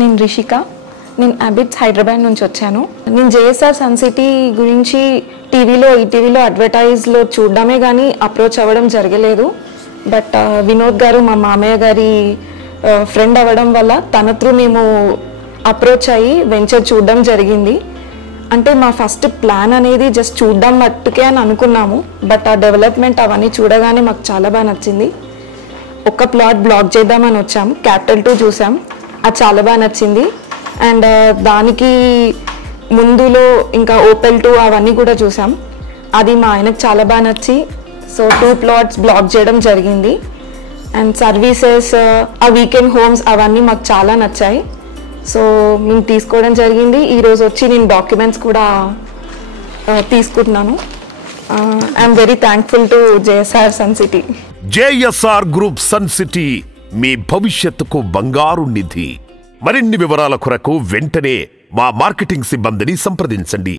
నేను రిషిక. నేను అబిట్స్ హైదరాబాద్ నుంచి వచ్చాను. నేను జేఎస్ఆర్ సన్ సిటీ గురించి ఈటీవీలో అడ్వర్టైజ్లో చూడడమే కానీ అప్రోచ్ అవ్వడం జరగలేదు. బట్ వినోద్ గారు మా మామయ్య గారి ఫ్రెండ్ అవ్వడం వల్ల తన త్రూ మేము అప్రోచ్ అయ్యి వెంచర్ చూడడం జరిగింది. అంటే మా ఫస్ట్ ప్లాన్ అనేది జస్ట్ చూడడం మట్టుకే అని అనుకున్నాము. బట్ ఆ డెవలప్మెంట్ అవన్నీ చూడగానే మాకు చాలా బాగా నచ్చింది. ఒక ప్లాట్ బ్లాక్ చేద్దామని వచ్చాము. క్యాపిటల్ 2 చూసాం, అది చాలా బాగా నచ్చింది. అండ్ దానికి ముందులో ఇంకా ఓపెల్ 2 అవన్నీ కూడా చూసాం. అది మా ఆయనకు చాలా బాగా నచ్చి సో 2 ప్లాట్స్ బ్లాక్ చేయడం జరిగింది. అండ్ సర్వీసెస్, ఆ వీకెండ్ హోమ్స్ అవన్నీ మాకు చాలా నచ్చాయి. సో మేము తీసుకోవడం జరిగింది. ఈరోజు వచ్చి నేను డాక్యుమెంట్స్ కూడా తీసుకుంటున్నాను. I'm very thankful to JSR Sun City. JSR group Sun City మీ భవిష్యత్తుకు బంగారు నిధి. మరిన్ని వివరాల కొరకు వెంటనే మా మార్కెటింగ్ సిబ్బందిని సంప్రదించండి.